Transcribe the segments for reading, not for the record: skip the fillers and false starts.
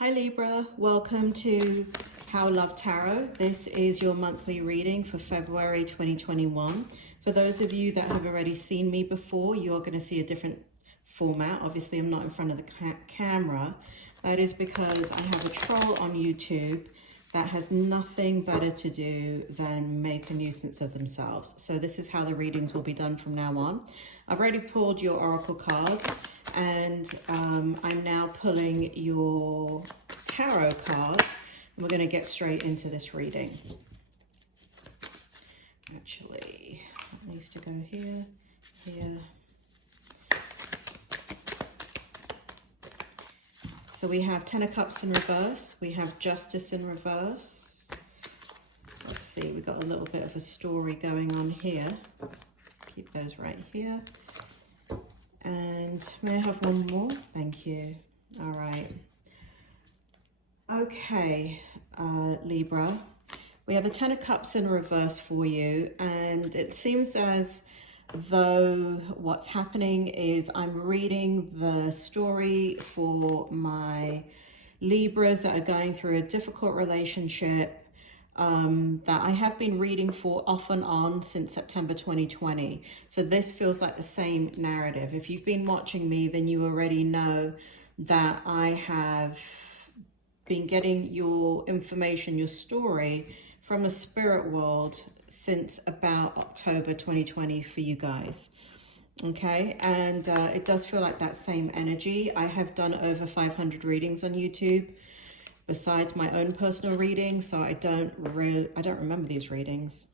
Hi Libra, welcome to How Love Tarot. This is your monthly reading for February 2021. For those of you that have already seen me before, you're going to see a different format. Obviously, I'm not in front of the camera. That is because I have a troll on YouTube that has nothing better to do than make a nuisance of themselves. So this is how the readings will be done from now on. I've already pulled your oracle cards, and I'm now pulling your tarot cards. We're going to get straight into this reading. Actually, it needs to go here, here. So we have Ten of Cups in reverse. We have Justice in reverse. Let's see, we've got a little bit of a story going on here. Keep those right here. And may I have one more? Thank you. All right. Okay, Libra. We have the Ten of Cups in reverse for you. And it seems as though what's happening is I'm reading the story for my Libras that are going through a difficult relationship that I have been reading for off and on since September 2020. So this feels like the same narrative. If you've been watching me, then you already know that I have been getting your information, your story from a spirit world since about October 2020 for you guys. Okay, and it does feel like that same energy. I have done over 500 readings on YouTube besides my own personal readings, so I don't remember these readings.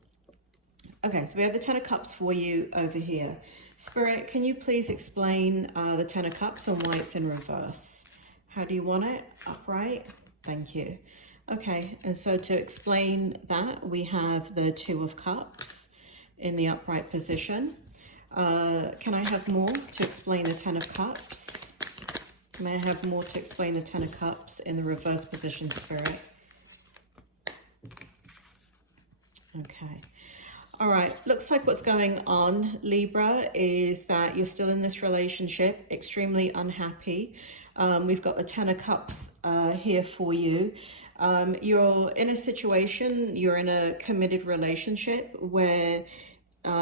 Okay, so we have the Ten of Cups for you over here. Spirit, can you please explain the Ten of Cups and why it's in reverse? How do you want it? Upright? Thank you. Okay, and so to explain that, we have the Two of Cups in the upright position. Can I have more to explain the Ten of Cups? May I have more to explain the Ten of Cups in the reverse position, Spirit? Okay. All right. Looks like what's going on, Libra, is that you're still in this relationship, extremely unhappy. We've got the Ten of Cups here for you. You're in a situation, you're in a committed relationship where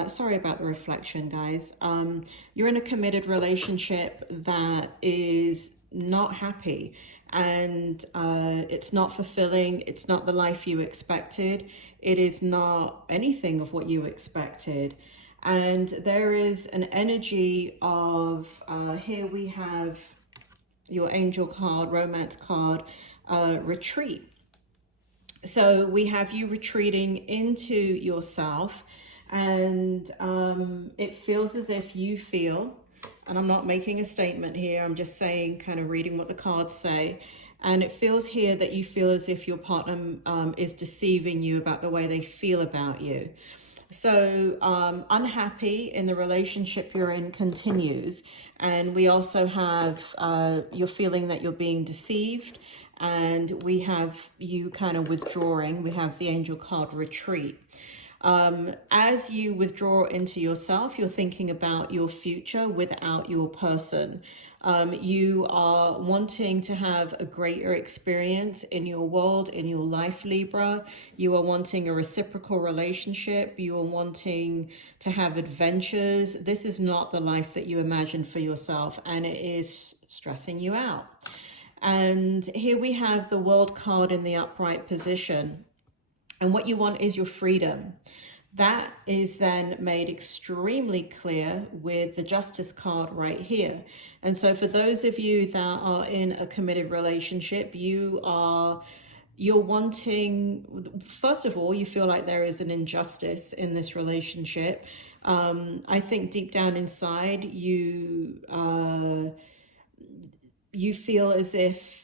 sorry about the reflection, guys. You're in a committed relationship that is not happy, and it's not fulfilling. It's not the life you expected. It is not anything of what you expected. And there is an energy of, here we have your angel card, romance card, retreat. So we have you retreating into yourself. And it feels as if you feel, and I'm not making a statement here, I'm just saying, kind of reading what the cards say. And it feels here that you feel as if your partner is deceiving you about the way they feel about you. So unhappy in the relationship you're in continues. And we also have you're feeling that you're being deceived. And we have you kind of withdrawing. We have the angel card retreat. As you withdraw into yourself, you're thinking about your future without your person. You are wanting to have a greater experience in your world, in your life, Libra. You are wanting a reciprocal relationship. You are wanting to have adventures. This is not the life that you imagine for yourself, and it is stressing you out. And here we have the World card in the upright position. And what you want is your freedom. That is then made extremely clear with the Justice card right here. And so for those of you that are in a committed relationship, you're wanting, first of all, you feel like there is an injustice in this relationship. I think deep down inside, you feel as if,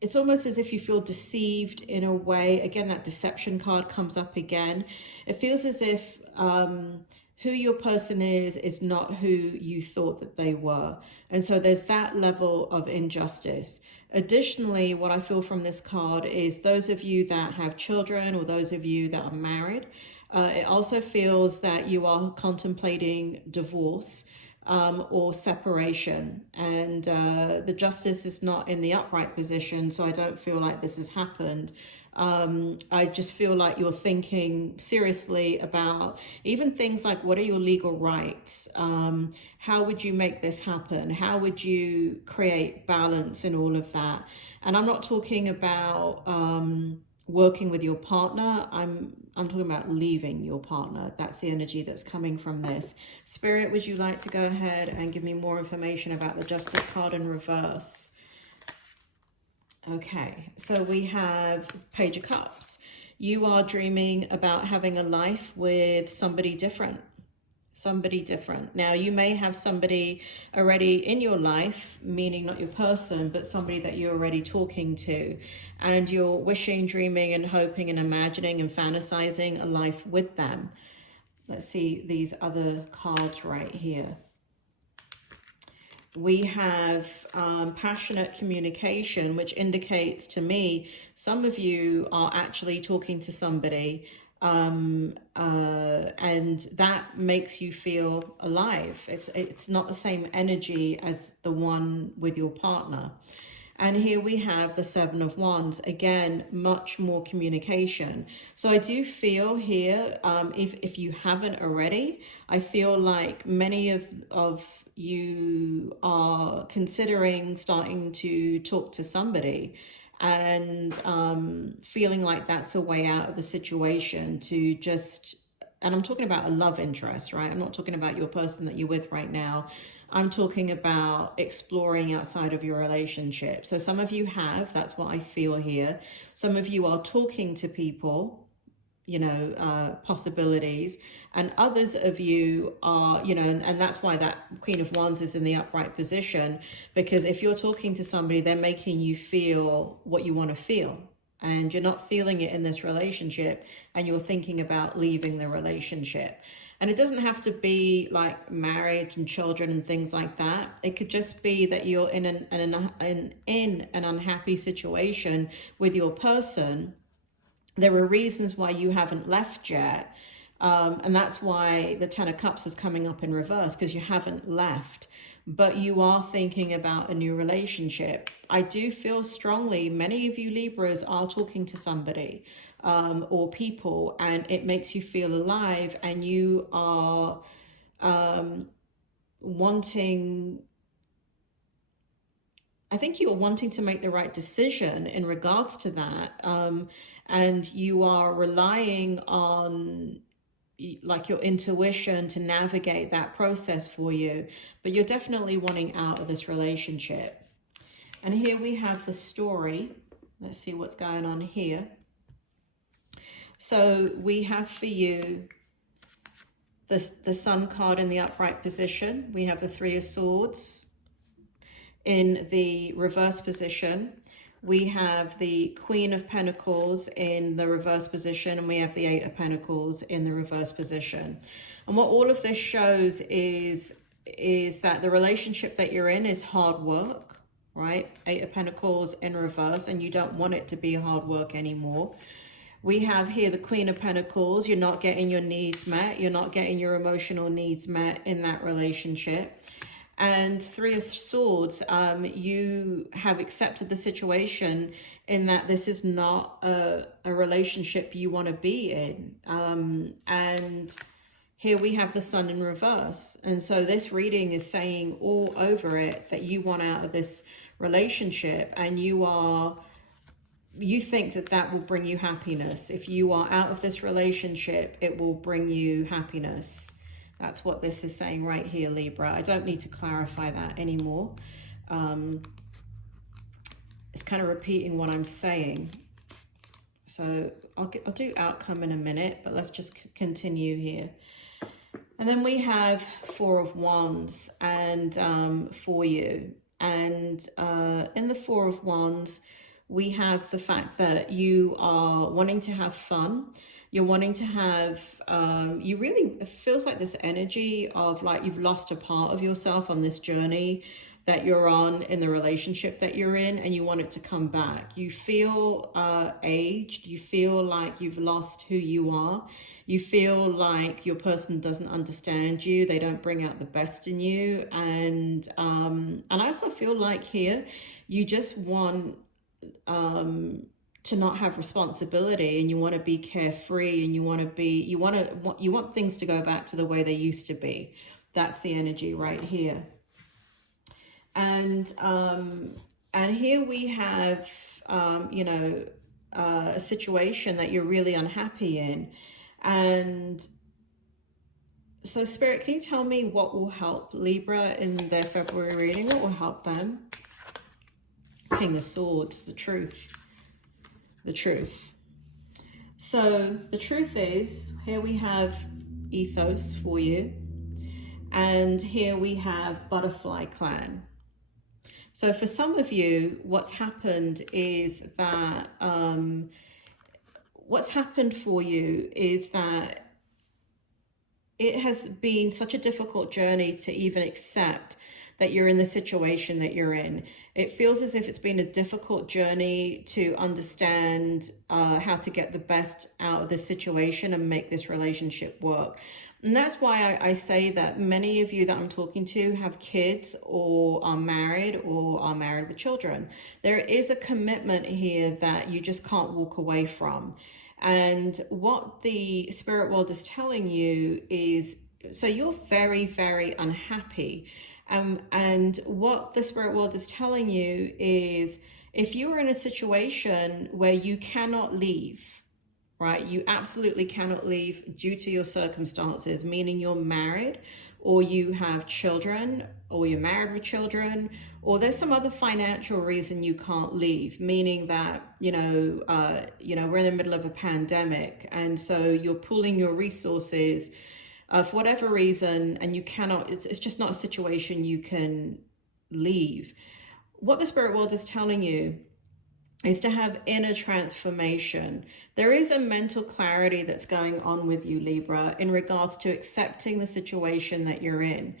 it's almost as if you feel deceived in a way. Again, that deception card comes up again. It feels as if who your person is not who you thought that they were. And so there's that level of injustice. Additionally, what I feel from this card is those of you that have children or those of you that are married, it also feels that you are contemplating divorce. or separation. And the Justice is not in the upright position, so I don't feel like this has happened. I just feel like you're thinking seriously about even things like, what are your legal rights? How would you make this happen? How would you create balance in all of that? And I'm not talking about working with your partner. I'm talking about leaving your partner. That's the energy that's coming from this. Spirit, would you like to go ahead and give me more information about the Justice card in reverse? Okay, so we have Page of Cups. You are dreaming about having a life with somebody different. Somebody different. Now, you may have somebody already in your life, meaning not your person, but somebody that you're already talking to. And you're wishing, dreaming, and hoping, and imagining, and fantasizing a life with them. Let's see these other cards right here. We have passionate communication, which indicates to me some of you are actually talking to somebody, and that makes you feel alive. It's not the same energy as the one with your partner. And here we have the Seven of Wands. Again, much more communication. So I do feel here, if you haven't already, I feel like many of you are considering starting to talk to somebody, and feeling like that's a way out of the situation, to just, and I'm talking about a love interest, right? I'm not talking about your person that you're with right now. I'm talking about exploring outside of your relationship. So some of you have, that's what I feel here. Some of you are talking to people, you know, possibilities, and others of you are, you know, and that's why that Queen of Wands is in the upright position, because if you're talking to somebody, they're making you feel what you want to feel, and you're not feeling it in this relationship, and you're thinking about leaving the relationship. And it doesn't have to be like marriage and children and things like that. It could just be that you're in an unhappy situation with your person. There are reasons why you haven't left yet. And that's why the Ten of Cups is coming up in reverse, because you haven't left, but you are thinking about a new relationship. I do feel strongly many of you Libras are talking to somebody, or people, and it makes you feel alive, and you are wanting, I think you are wanting to make the right decision in regards to that, and you are relying on like your intuition to navigate that process for you, but you're definitely wanting out of this relationship. And here we have the story. Let's see what's going on here. So we have for you the Sun card in the upright position. We have the Three of Swords in the reverse position. We have the Queen of Pentacles in the reverse position, and we have the Eight of Pentacles in the reverse position. And what all of this shows is that the relationship that you're in is hard work, right? Eight of Pentacles in reverse, and you don't want it to be hard work anymore. We have here the Queen of Pentacles. You're not getting your needs met. You're not getting your emotional needs met in that relationship. And Three of Swords, you have accepted the situation in that this is not a relationship you want to be in. And here we have the Sun in reverse. And so this reading is saying all over it that you want out of this relationship, and you think that that will bring you happiness. If you are out of this relationship, it will bring you happiness. That's what this is saying right here, Libra. I don't need to clarify that anymore. It's kind of repeating what I'm saying. So I'll do outcome in a minute, but let's just continue here. And then we have Four of Wands and for you. And in the Four of Wands, we have the fact that you are wanting to have fun. You're wanting to have, you really, it feels like this energy of like you've lost a part of yourself on this journey that you're on in the relationship that you're in, and you want it to come back. You feel aged. You feel like you've lost who you are. You feel like your person doesn't understand you. They don't bring out the best in you. And I also feel like here you just want to not have responsibility, and you want to be carefree, and you want things to go back to the way they used to be. That's the energy right here. And here we have a situation that you're really unhappy in. And so Spirit, can you tell me what will help Libra in their February reading? What will help them? King of Swords, the truth. The truth. So the truth is, here we have ethos for you, and here we have butterfly clan. So for some of you, what's happened is that what's happened for you is that it has been such a difficult journey to even accept that you're in the situation that you're in. It feels as if it's been a difficult journey to understand how to get the best out of this situation and make this relationship work. And that's why I say that many of you that I'm talking to have kids or are married with children. There is a commitment here that you just can't walk away from. And what the spirit world is telling you is, so you're very, very unhappy. And what the spirit world is telling you is, if you're in a situation where you cannot leave, right? You absolutely cannot leave due to your circumstances, meaning you're married, or you have children, or you're married with children, or there's some other financial reason you can't leave, meaning that, we're in the middle of a pandemic. And so you're pooling your resources for whatever reason, and you cannot, it's just not a situation you can leave. What the spirit world is telling you is to have inner transformation. There is a mental clarity that's going on with you, Libra, in regards to accepting the situation that you're in.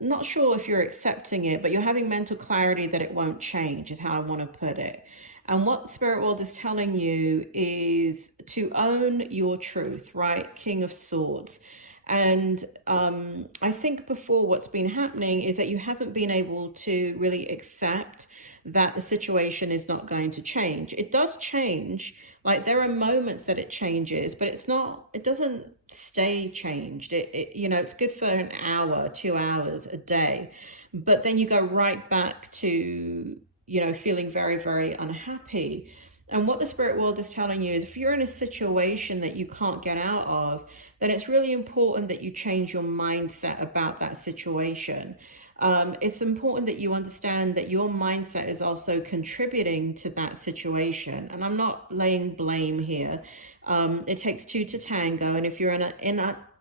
Not sure if you're accepting it, but you're having mental clarity that it won't change, is how I want to put it. And what the spirit world is telling you is to own your truth, right? King of Swords. And I think before, what's been happening is that you haven't been able to really accept that the situation is not going to change. It does change. Like, there are moments that it changes, but it doesn't stay changed. It's good for an hour, 2 hours, a day, but then you go right back to, feeling very, very unhappy. And what the spirit world is telling you is, if you're in a situation that you can't get out of, then it's really important that you change your mindset about that situation. It's important that you understand that your mindset is also contributing to that situation. And I'm not laying blame here. It takes two to tango. And if you're in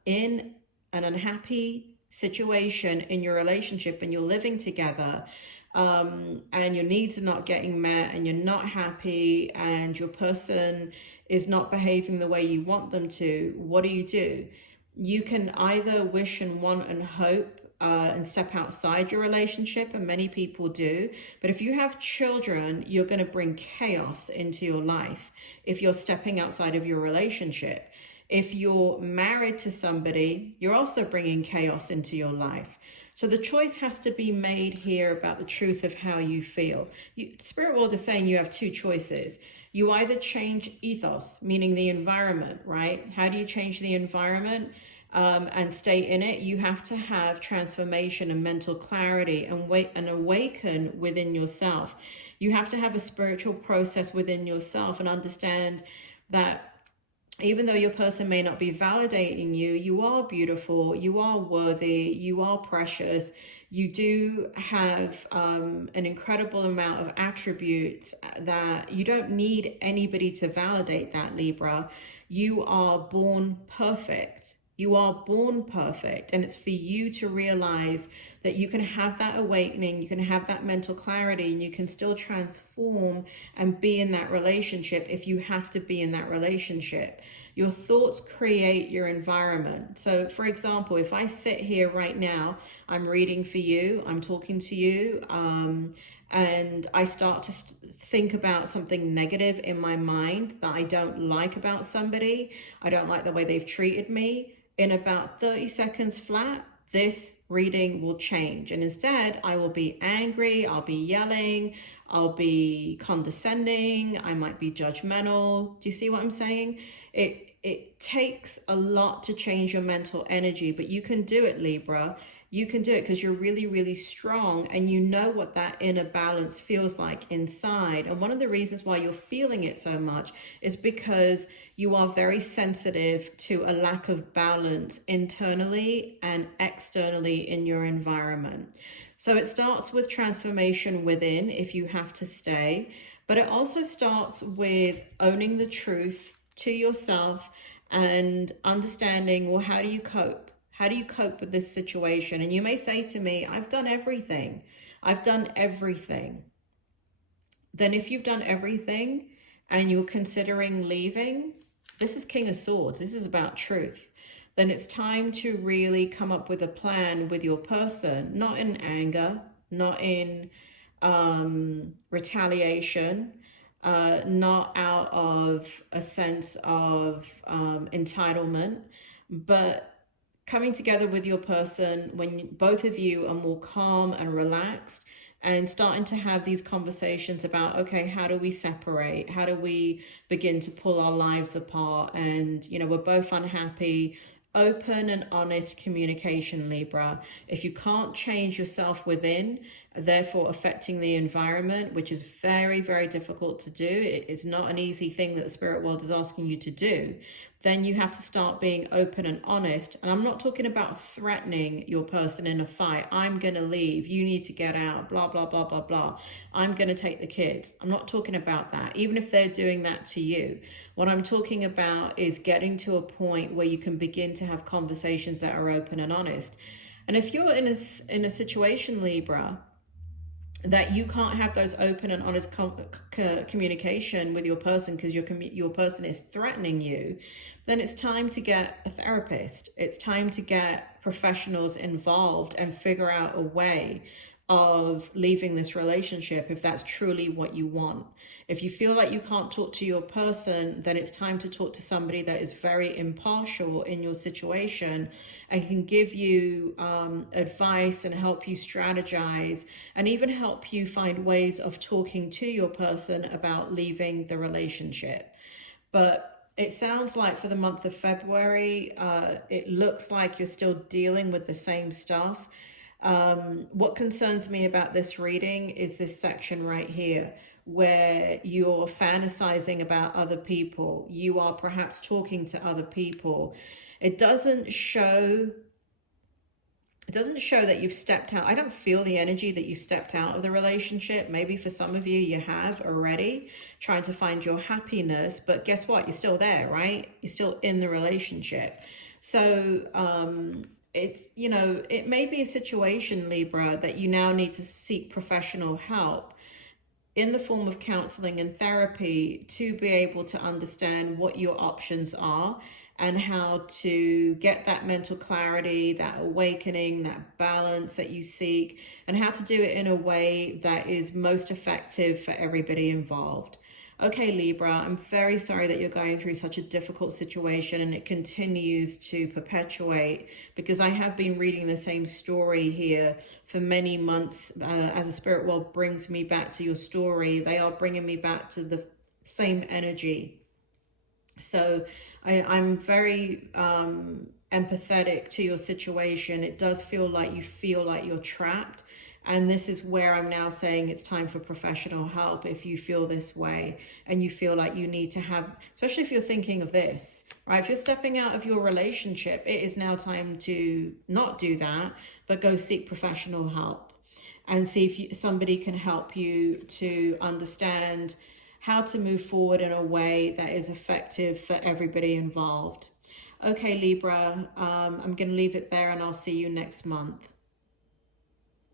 an unhappy situation in your relationship, and you're living together, and your needs are not getting met, and you're not happy, and your person is not behaving the way you want them to, what do? You can either wish and want and hope and step outside your relationship, and many people do. But if you have children, you're going to bring chaos into your life if you're stepping outside of your relationship. If you're married to somebody, you're also bringing chaos into your life. So the choice has to be made here about the truth of how you feel. Spirit world is saying you have two choices. You either change ethos, meaning the environment, right? How do you change the environment and stay in it? You have to have transformation and mental clarity and awaken within yourself. You have to have a spiritual process within yourself and understand that even though your person may not be validating you, you are beautiful, you are worthy, you are precious. You do have an incredible amount of attributes that you don't need anybody to validate that, Libra. You are born perfect. You are born perfect, and it's for you to realize that you can have that awakening, you can have that mental clarity, and you can still transform and be in that relationship if you have to be in that relationship. Your thoughts create your environment. So, for example, if I sit here right now, I'm reading for you, I'm talking to you, and I start to think about something negative in my mind that I don't like about somebody, I don't like the way they've treated me, in about 30 seconds flat, this reading will change. And instead, I will be angry, I'll be yelling, I'll be condescending, I might be judgmental. Do you see what I'm saying? It takes a lot to change your mental energy, but you can do it, Libra. You can do it because you're really, really strong, and you know what that inner balance feels like inside. And one of the reasons why you're feeling it so much is because you are very sensitive to a lack of balance internally and externally in your environment. So it starts with transformation within if you have to stay, but it also starts with owning the truth to yourself and understanding, well, how do you cope? How do you cope with this situation? And you may say to me, I've done everything. I've done everything. Then if you've done everything and you're considering leaving, this is King of Swords. This is about truth. Then it's time to really come up with a plan with your person, not in anger, not in retaliation, not out of a sense of entitlement, but coming together with your person when both of you are more calm and relaxed, and starting to have these conversations about, okay, how do we separate? How do we begin to pull our lives apart? And, you know, we're both unhappy. Open and honest communication, Libra. If you can't change yourself within, therefore affecting the environment, which is very, very difficult to do. It is not an easy thing that the spirit world is asking you to do. Then you have to start being open and honest. And I'm not talking about threatening your person in a fight. I'm going to leave. You need to get out. Blah, blah, blah, blah, blah. I'm going to take the kids. I'm not talking about that, even if they're doing that to you. What I'm talking about is getting to a point where you can begin to have conversations that are open and honest. And if you're in a situation, Libra, that you can't have those open and honest communication with your person because your person is threatening you, then it's time to get a therapist. It's time to get professionals involved and figure out a way of leaving this relationship if that's truly what you want. If you feel like you can't talk to your person, then it's time to talk to somebody that is very impartial in your situation and can give you advice and help you strategize and even help you find ways of talking to your person about leaving the relationship. But it sounds like for the month of February, it looks like you're still dealing with the same stuff. What concerns me about this reading is this section right here, where you're fantasizing about other people. You are perhaps talking to other people. It doesn't show that you've stepped out. I don't feel the energy that you stepped out of the relationship. Maybe for some of you, you have already, trying to find your happiness. But guess what? You're still there, right? You're still in the relationship. So it's, you know, it may be a situation, Libra, that you now need to seek professional help in the form of counseling and therapy to be able to understand what your options are and how to get that mental clarity, that awakening, that balance that you seek, and how to do it in a way that is most effective for everybody involved. Okay, Libra, I'm very sorry that you're going through such a difficult situation and it continues to perpetuate, because I have been reading the same story here for many months. As the spirit world brings me back to your story, they are bringing me back to the same energy. So I'm very empathetic to your situation. It does feel like you're trapped. And this is where I'm now saying it's time for professional help if you feel this way and you feel like you need to have, especially if you're thinking of this, right? If you're stepping out of your relationship, it is now time to not do that, but go seek professional help and see if somebody can help you to understand how to move forward in a way that is effective for everybody involved. Okay, Libra, I'm going to leave it there and I'll see you next month.